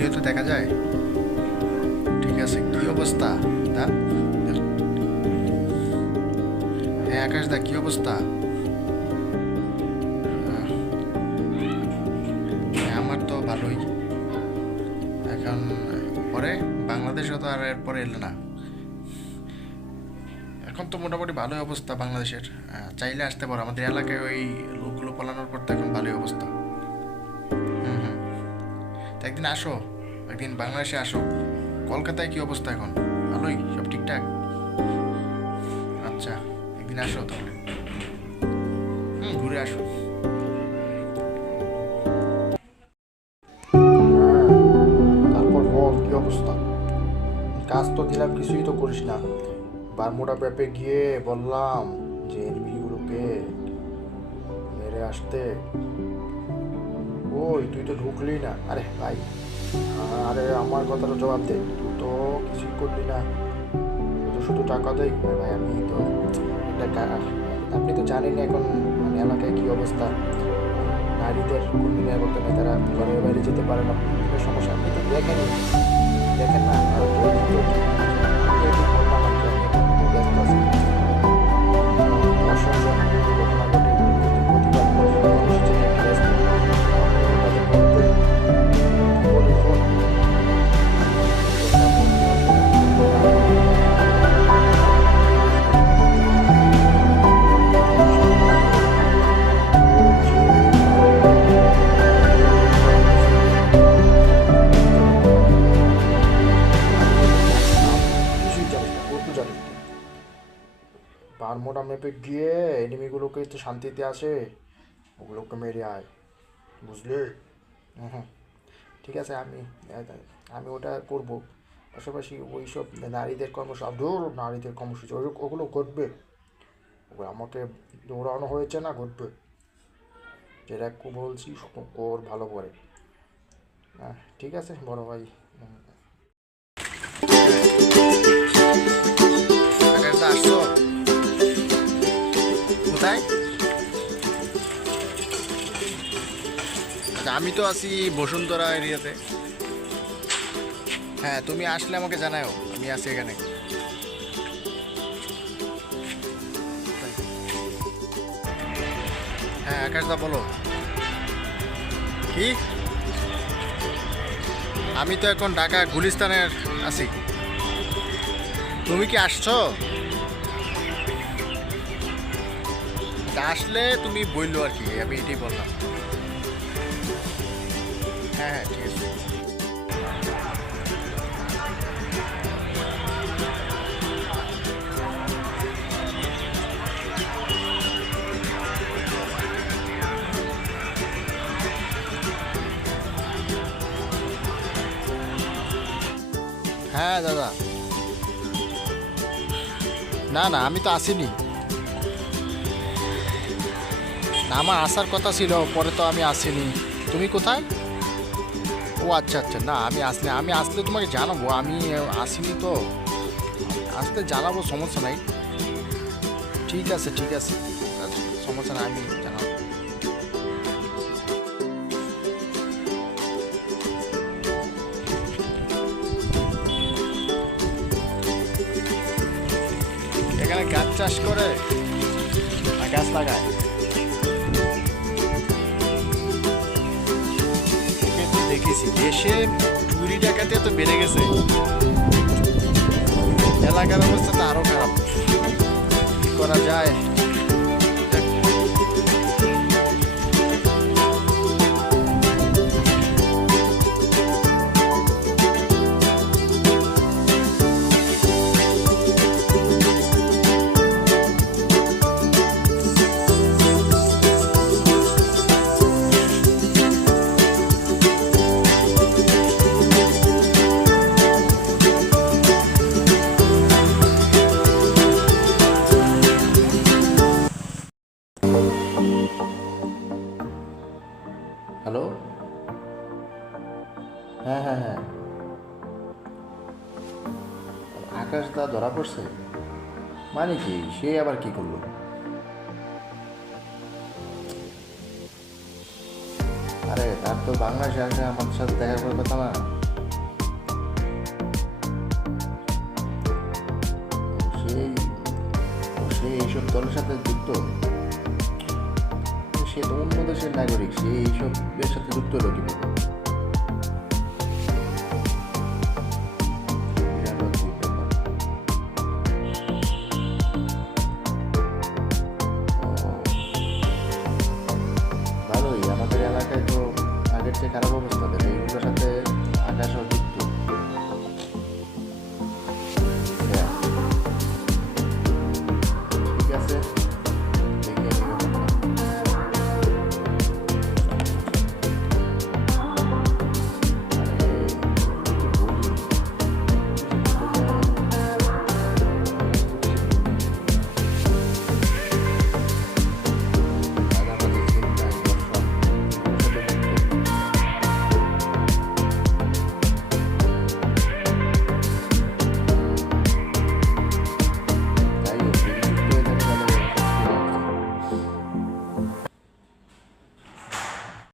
ভিডিওতে দেখা যায়। ঠিক আছে, কি অবস্থা দা? হ্যাঁ আকাশ দা, কি অবস্থা? হ্যাঁ আমার তো ভালোই। এখন পরে বাংলাদেশে তো আর এরপরে এলে না। এখন তো মোটামুটি ভালোই অবস্থা বাংলাদেশের। চাইলে আসতে পারো আমাদের এলাকায়, ওই লোকগুলো পালানোর পর তো এখন ভালোই অবস্থা। হুম হুম, তো একদিন আসো, একদিন বাংলাদেশে আসো। কলকাতায় কি অবস্থা এখন? ভালোই, সব ঠিকঠাক? আচ্ছা, একদিন আসো তাহলে। হুম, ঘুরে আসো। তারপর বল কি অবস্থা? কাজ তো দিলাম, কিছুই তো করিস না। বারমুডা ব্যাপে গিয়ে বললাম যে এনিমিগুলোকে মেরে আসতে, ওই তুই তো ঢুকলি না। আরে ভাই, আরে আমার কথাটা জবাব দে, তুই তো কিছুই করলি না, তুই তো শুধু টাকা দেয়। ভাই আমি তো এটা আপনি তো জানেন এখন মানে এলাকায় কি অবস্থা। নারীদের কোন নিরাপত্তা নেই, তারা ঘরের বাইরে যেতে পারে না, বিভিন্ন সমস্যা আপনি তো দেখেনি, দেখেন না। আর ওই তো আমি একটু বললাম আর কি, আমি একটু ব্যস্ত আছি। অসংখ্য ঘটনা ঘটে, কিন্তু প্রতিবাদ করে মানুষ যেন ব্যস্ত তাদের বলতে বলি ফোন বারমুডা ম্যাপে গিয়ে এনিমিগুলোকে তো শান্তিতে আসে, ওগুলোকে মেরে আয়, বুঝলি? হুম, ঠিক আছে। আমি ওটা করব। পাশাপাশি ওই সব নারীদের কর্মসূচি, ধুর, নারীদের কর্মসূচি ওগুলো ঘটবে। ওগুলো আমাকে দৌড়ানো হয়েছে না, ঘটবে। যেটা বলছি ওর ভালো করে। হ্যাঁ ঠিক আছে বড় ভাই। আকাশদা আসছো? কোথায়? আচ্ছা, আমি তো আছি বসুন্ধরা এরিয়াতে। হ্যাঁ তুমি আসলে আমাকে জানাও, আমি আছি এখানে। হ্যাঁ আকাশদা বলো। কি? আমি তো এখন ঢাকা গুলিস্তানের আছি। তুমি কি আসছো? আসলে তুমি বললো আর কি, আমি এটাই বললাম। হ্যাঁ হ্যাঁ ঠিক আছে। হ্যাঁ দাদা, না না আমি তো আসিনি। না আমার আসার কথা ছিল, পরে তো আমি আসিনি। তুমি কোথায়? ও আচ্ছা আচ্ছা, না আমি আসলে তোমাকে জানাবো। আমি আসিনি তো, আসলে জানাবো, সমস্যা নাই। ঠিক আছে ঠিক আছে, সমস্যা নাই, আমি জানাবো। এখানে গাছ চাষ করে না গাছ লাগায়? ওকে তো দেখেছি, দেশে চুরি ডাকাতি এত বেড়ে গেছে, এলাকার অবস্থা তো আরো খারাপ। কি করা যায়? হ্যালো। হ্যাঁ হ্যাঁ হ্যাঁ, আকাশ দা ধরা পড়ছে? মানে কি, সে আবার কি করলো? আরে তার তো বাংলাদেশে আসে, আমাদের সাথে দেখা করার কথা না? দলের সাথে যুক্ত? সে তো অন্য দেশের নাগরিক, সে এইসবের সাথে যুক্ত হলো কিভাবে? বিরাট অদ্ভুত ব্যাপার। ও, ভালোই, আমাদের এলাকায় তো আগের চেয়ে খারাপ অবস্থা, তাহলে এইগুলোর সাথে আকাশ